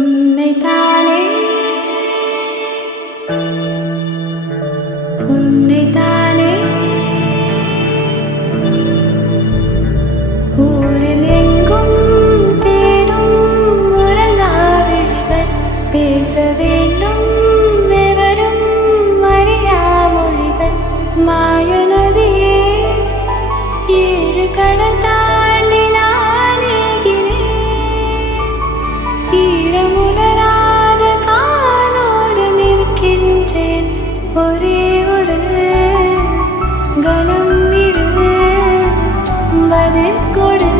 உன்னைத்தானே உன்னைத்தானே ஊரில் எங்கும் தேடும் உறங்காவிழிகள் பேச வேண்டும் எவரும் அறியா மொழிகள் மாய நதியே ஏழு கடல் தாண்டி நான் ஏகினேன் ஈரமுலராத காலோடு நிற்கின்றேன் ஒரே ஒரு கணம் இரு பதில் கொடு